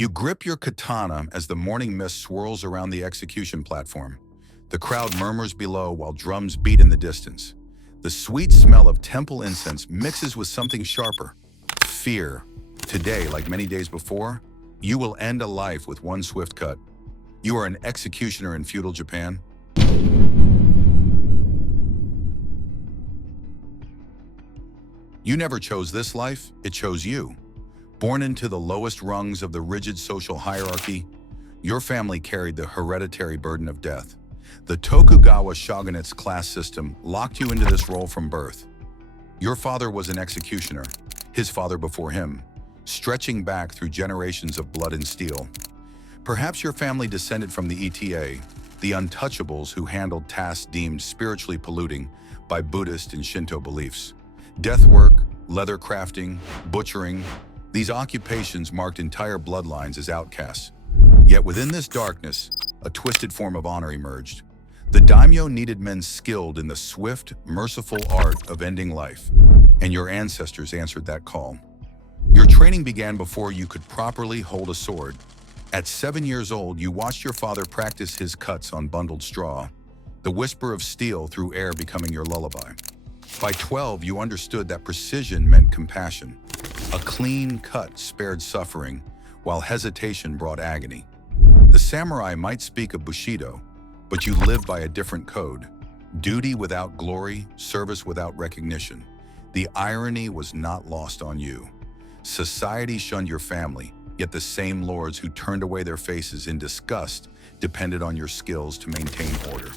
You grip your katana as the morning mist swirls around the execution platform. The crowd murmurs below while drums beat in the distance. The sweet smell of temple incense mixes with something sharper: fear. Today, like many days before, you will end a life with one swift cut. You are an executioner in feudal Japan. You never chose this life, it chose you. Born into the lowest rungs of the rigid social hierarchy, your family carried the hereditary burden of death. The Tokugawa shogunate's class system locked you into this role from birth. Your father was an executioner, his father before him, stretching back through generations of blood and steel. Perhaps your family descended from the ETA, the untouchables who handled tasks deemed spiritually polluting by Buddhist and Shinto beliefs. Death work, leather crafting, butchering, these occupations marked entire bloodlines as outcasts. Yet within this darkness, a twisted form of honor emerged. The daimyo needed men skilled in the swift, merciful art of ending life, and your ancestors answered that call. Your training began before you could properly hold a sword. At 7 years old, you watched your father practice his cuts on bundled straw, the whisper of steel through air becoming your lullaby. By 12, you understood that precision meant compassion. A clean cut spared suffering, while hesitation brought agony. The samurai might speak of Bushido, but you lived by a different code. Duty without glory, service without recognition. The irony was not lost on you. Society shunned your family, yet the same lords who turned away their faces in disgust depended on your skills to maintain order.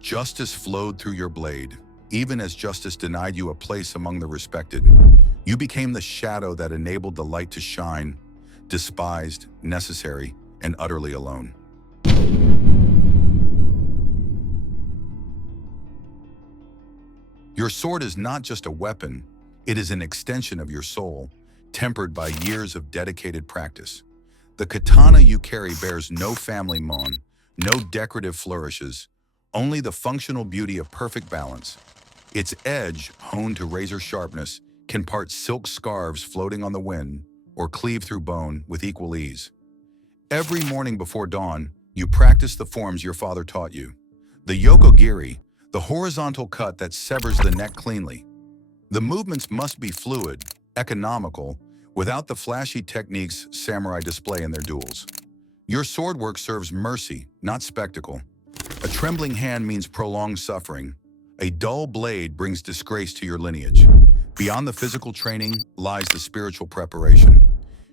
Justice flowed through your blade, even as justice denied you a place among the respected. You became the shadow that enabled the light to shine, despised, necessary, and utterly alone. Your sword is not just a weapon, it is an extension of your soul, tempered by years of dedicated practice. The katana you carry bears no family mon, no decorative flourishes, only the functional beauty of perfect balance. Its edge, honed to razor sharpness, can part silk scarves floating on the wind or cleave through bone with equal ease. Every morning before dawn, you practice the forms your father taught you. The yokogiri, the horizontal cut that severs the neck cleanly. The movements must be fluid, economical, without the flashy techniques samurai display in their duels. Your sword work serves mercy, not spectacle. A trembling hand means prolonged suffering. A dull blade brings disgrace to your lineage. Beyond the physical training lies the spiritual preparation.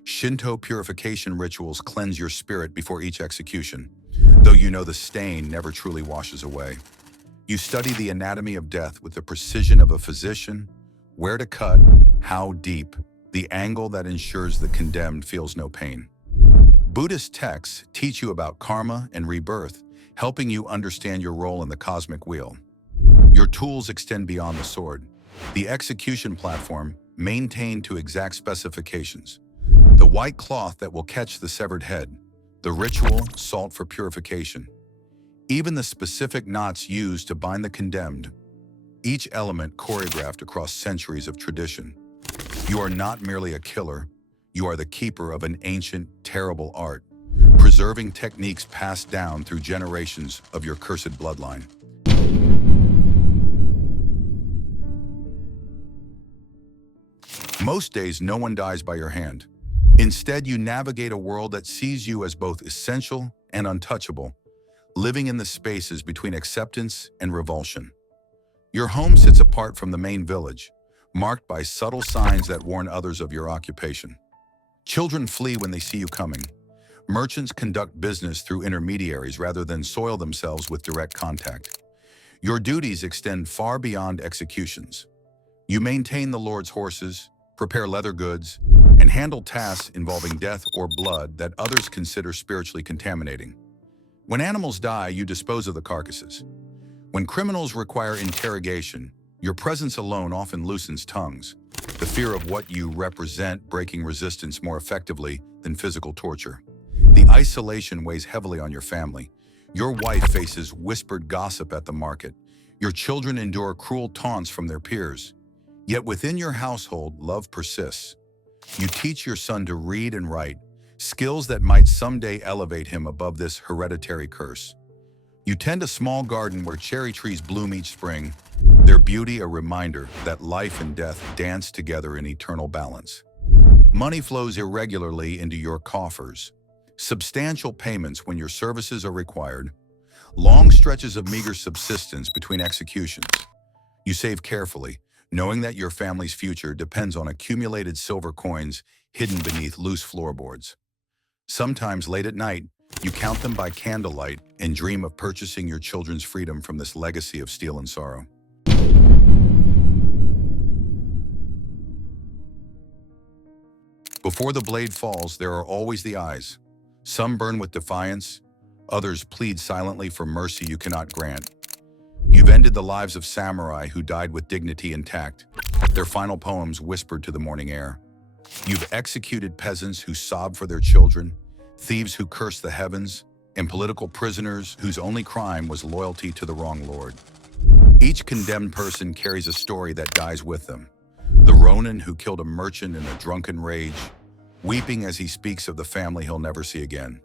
Shinto purification rituals cleanse your spirit before each execution, though you know the stain never truly washes away. You study the anatomy of death with the precision of a physician, where to cut, how deep, the angle that ensures the condemned feels no pain. Buddhist texts teach you about karma and rebirth, helping you understand your role in the cosmic wheel. Your tools extend beyond the sword. The execution platform, maintained to exact specifications. The white cloth that will catch the severed head. The ritual, salt for purification. Even the specific knots used to bind the condemned. Each element choreographed across centuries of tradition. You are not merely a killer, you are the keeper of an ancient, terrible art, preserving techniques passed down through generations of your cursed bloodline. Most days, no one dies by your hand. Instead, you navigate a world that sees you as both essential and untouchable, living in the spaces between acceptance and revulsion. Your home sits apart from the main village, marked by subtle signs that warn others of your occupation. Children flee when they see you coming. Merchants conduct business through intermediaries rather than soil themselves with direct contact. Your duties extend far beyond executions. You maintain the Lord's horses, prepare leather goods, and handle tasks involving death or blood that others consider spiritually contaminating. When animals die, you dispose of the carcasses. When criminals require interrogation, your presence alone often loosens tongues, the fear of what you represent breaking resistance more effectively than physical torture. The isolation weighs heavily on your family. Your wife faces whispered gossip at the market. Your children endure cruel taunts from their peers. Yet within your household, love persists. You teach your son to read and write, skills that might someday elevate him above this hereditary curse. You tend a small garden where cherry trees bloom each spring, their beauty a reminder that life and death dance together in eternal balance. Money flows irregularly into your coffers. Substantial payments when your services are required. Long stretches of meager subsistence between executions. You save carefully, knowing that your family's future depends on accumulated silver coins hidden beneath loose floorboards. Sometimes late at night, you count them by candlelight and dream of purchasing your children's freedom from this legacy of steel and sorrow. Before the blade falls, there are always the eyes. Some burn with defiance, others plead silently for mercy you cannot grant. You've ended the lives of samurai who died with dignity intact, their final poems whispered to the morning air. You've executed peasants who sob for their children, thieves who curse the heavens, and political prisoners whose only crime was loyalty to the wrong lord. Each condemned person carries a story that dies with them. The Ronin who killed a merchant in a drunken rage, weeping as he speaks of the family he'll never see again.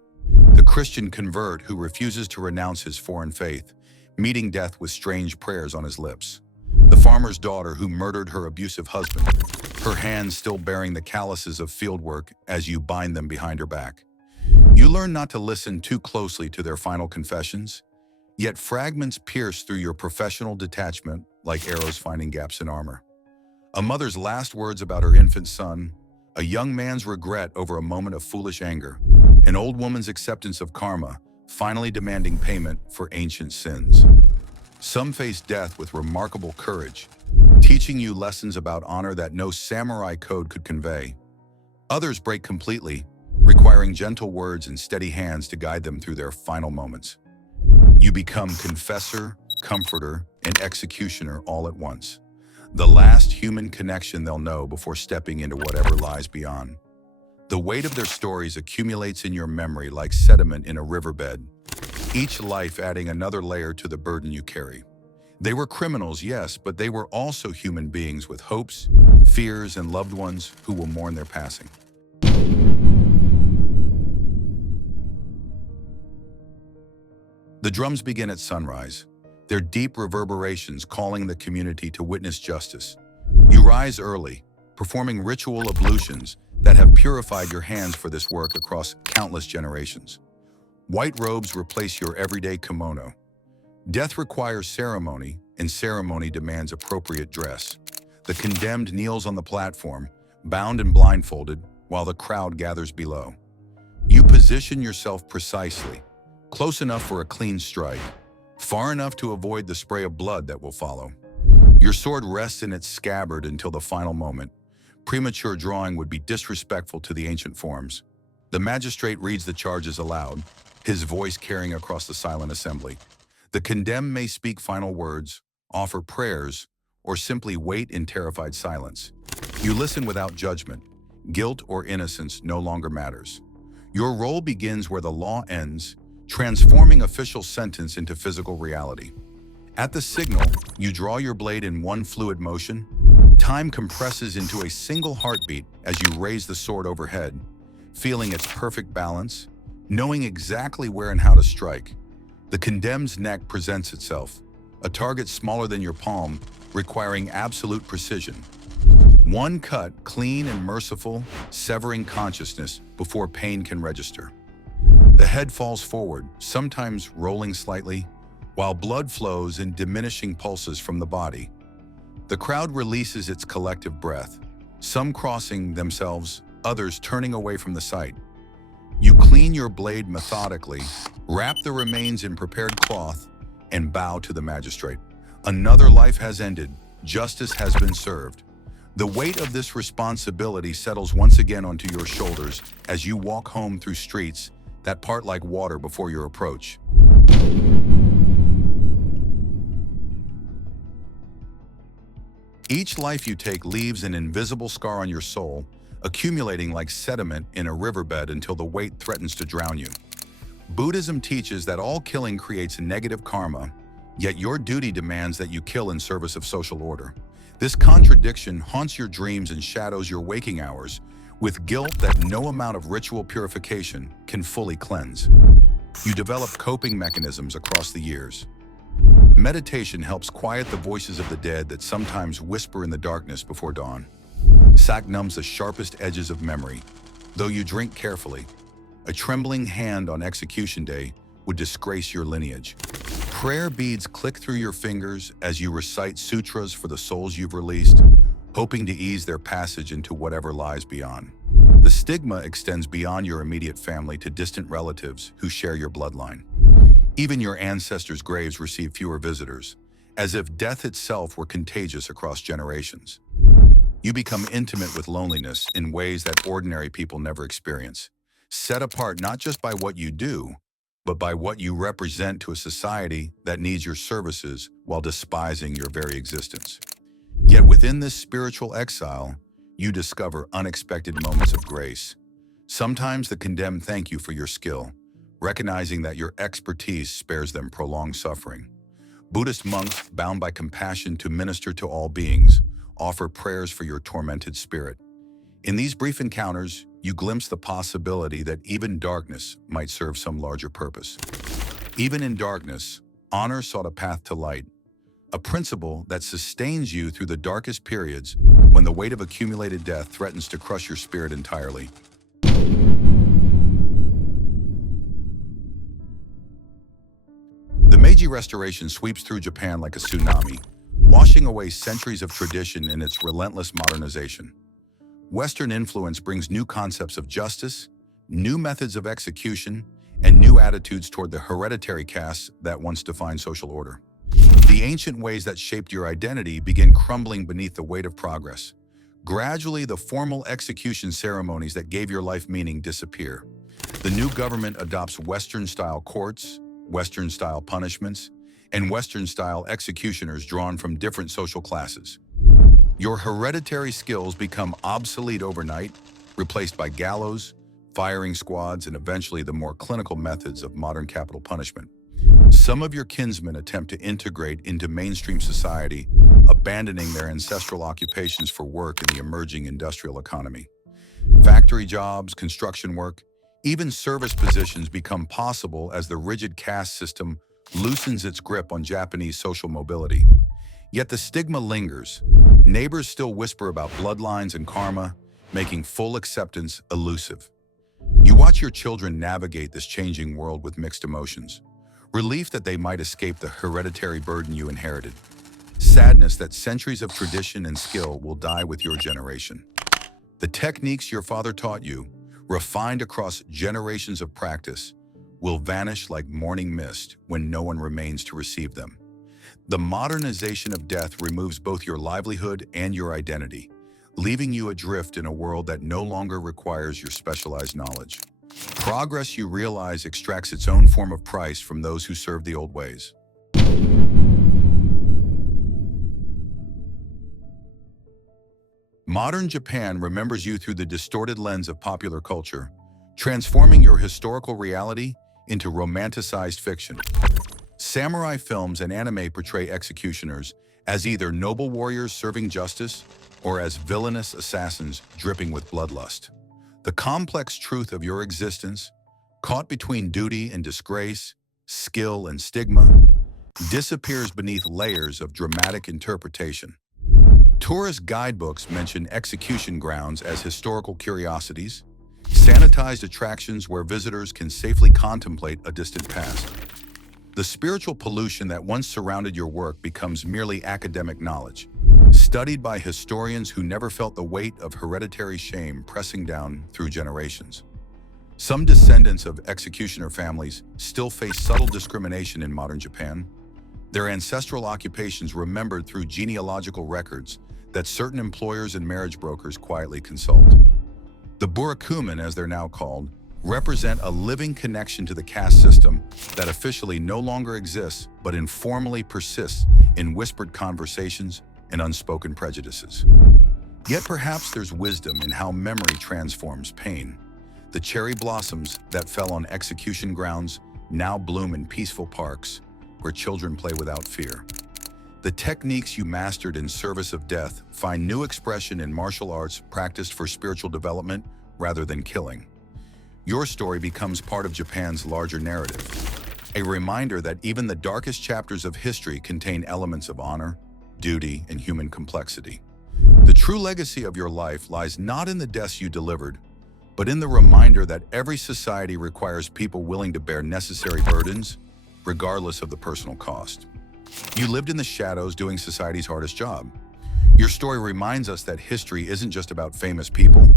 The Christian convert who refuses to renounce his foreign faith, meeting death with strange prayers on his lips. The farmer's daughter who murdered her abusive husband, her hands still bearing the calluses of fieldwork as you bind them behind her back. You learn not to listen too closely to their final confessions, yet fragments pierce through your professional detachment like arrows finding gaps in armor. A mother's last words about her infant son, a young man's regret over a moment of foolish anger, an old woman's acceptance of karma, finally demanding payment for ancient sins. Some face death with remarkable courage, teaching you lessons about honor that no samurai code could convey. Others break completely, requiring gentle words and steady hands to guide them through their final moments. You become confessor, comforter, and executioner all at once. The last human connection they'll know before stepping into whatever lies beyond. The weight of their stories accumulates in your memory like sediment in a riverbed, each life adding another layer to the burden you carry. They were criminals, yes, but they were also human beings with hopes, fears, and loved ones who will mourn their passing. The drums begin at sunrise, their deep reverberations calling the community to witness justice. You rise early, performing ritual ablutions that have purified your hands for this work across countless generations. White robes replace your everyday kimono. Death requires ceremony, and ceremony demands appropriate dress. The condemned kneels on the platform, bound and blindfolded, while the crowd gathers below. You position yourself precisely, close enough for a clean strike, far enough to avoid the spray of blood that will follow. Your sword rests in its scabbard until the final moment. Premature drawing would be disrespectful to the ancient forms. The magistrate reads the charges aloud, his voice carrying across the silent assembly. The condemned may speak final words, offer prayers, or simply wait in terrified silence. You listen without judgment. Guilt or innocence no longer matters. Your role begins where the law ends, transforming official sentence into physical reality. At the signal, you draw your blade in one fluid motion. Time compresses into a single heartbeat as you raise the sword overhead, feeling its perfect balance, knowing exactly where and how to strike. The condemned's neck presents itself, a target smaller than your palm, requiring absolute precision. One cut, clean and merciful, severing consciousness before pain can register. The head falls forward, sometimes rolling slightly, while blood flows in diminishing pulses from the body. The crowd releases its collective breath, some crossing themselves, others turning away from the sight. You clean your blade methodically, wrap the remains in prepared cloth, and bow to the magistrate. Another life has ended, justice has been served. The weight of this responsibility settles once again onto your shoulders as you walk home through streets that part like water before your approach. Each life you take leaves an invisible scar on your soul, accumulating like sediment in a riverbed until the weight threatens to drown you. Buddhism teaches that all killing creates negative karma, yet your duty demands that you kill in service of social order. This contradiction haunts your dreams and shadows your waking hours, with guilt that no amount of ritual purification can fully cleanse. You develop coping mechanisms across the years. Meditation helps quiet the voices of the dead that sometimes whisper in the darkness before dawn. Sack numbs the sharpest edges of memory. Though you drink carefully, a trembling hand on execution day would disgrace your lineage. Prayer beads click through your fingers as you recite sutras for the souls you've released, hoping to ease their passage into whatever lies beyond. The stigma extends beyond your immediate family to distant relatives who share your bloodline. Even your ancestors' graves receive fewer visitors, as if death itself were contagious across generations. You become intimate with loneliness in ways that ordinary people never experience, set apart not just by what you do, but by what you represent to a society that needs your services while despising your very existence. Yet within this spiritual exile, you discover unexpected moments of grace. Sometimes the condemned thank you for your skill, recognizing that your expertise spares them prolonged suffering. Buddhist monks, bound by compassion to minister to all beings, offer prayers for your tormented spirit. In these brief encounters, you glimpse the possibility that even darkness might serve some larger purpose. Even in darkness, honor sought a path to light, a principle that sustains you through the darkest periods when the weight of accumulated death threatens to crush your spirit entirely. The Meiji Restoration sweeps through Japan like a tsunami, washing away centuries of tradition in its relentless modernization. Western influence brings new concepts of justice, new methods of execution, and new attitudes toward the hereditary castes that once defined social order. The ancient ways that shaped your identity begin crumbling beneath the weight of progress. Gradually, the formal execution ceremonies that gave your life meaning disappear. The new government adopts Western-style courts, Western-style punishments, and Western-style executioners drawn from different social classes. Your hereditary skills become obsolete overnight, replaced by gallows, firing squads, and eventually the more clinical methods of modern capital punishment. Some of your kinsmen attempt to integrate into mainstream society, abandoning their ancestral occupations for work in the emerging industrial economy. Factory jobs, construction work, even service positions become possible as the rigid caste system loosens its grip on Japanese social mobility. Yet the stigma lingers. Neighbors still whisper about bloodlines and karma, making full acceptance elusive. You watch your children navigate this changing world with mixed emotions. Relief that they might escape the hereditary burden you inherited. Sadness that centuries of tradition and skill will die with your generation. The techniques your father taught you, refined across generations of practice, will vanish like morning mist when no one remains to receive them. The modernization of death removes both your livelihood and your identity, leaving you adrift in a world that no longer requires your specialized knowledge. Progress, you realize, extracts its own form of price from those who serve the old ways. Modern Japan remembers you through the distorted lens of popular culture, transforming your historical reality into romanticized fiction. Samurai films and anime portray executioners as either noble warriors serving justice or as villainous assassins dripping with bloodlust. The complex truth of your existence, caught between duty and disgrace, skill and stigma, disappears beneath layers of dramatic interpretation. Tourist guidebooks mention execution grounds as historical curiosities, sanitized attractions where visitors can safely contemplate a distant past. The spiritual pollution that once surrounded your work becomes merely academic knowledge, studied by historians who never felt the weight of hereditary shame pressing down through generations. Some descendants of executioner families still face subtle discrimination in modern Japan, their ancestral occupations remembered through genealogical records that certain employers and marriage brokers quietly consult. The Burakumin, as they're now called, represent a living connection to the caste system that officially no longer exists but informally persists in whispered conversations and unspoken prejudices. Yet perhaps there's wisdom in how memory transforms pain. The cherry blossoms that fell on execution grounds now bloom in peaceful parks where children play without fear. The techniques you mastered in service of death find new expression in martial arts practiced for spiritual development rather than killing. Your story becomes part of Japan's larger narrative, a reminder that even the darkest chapters of history contain elements of honor, duty, and human complexity. The true legacy of your life lies not in the deaths you delivered, but in the reminder that every society requires people willing to bear necessary burdens, regardless of the personal cost. You lived in the shadows doing society's hardest job. Your story reminds us that history isn't just about famous people,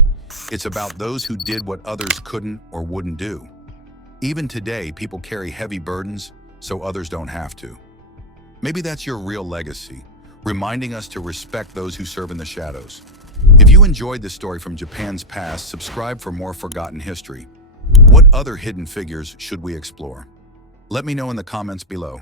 it's about those who did what others couldn't or wouldn't do. Even today, people carry heavy burdens so others don't have to. Maybe that's your real legacy, reminding us to respect those who serve in the shadows. If you enjoyed this story from Japan's past, subscribe for more forgotten history. What other hidden figures should we explore? Let me know in the comments below.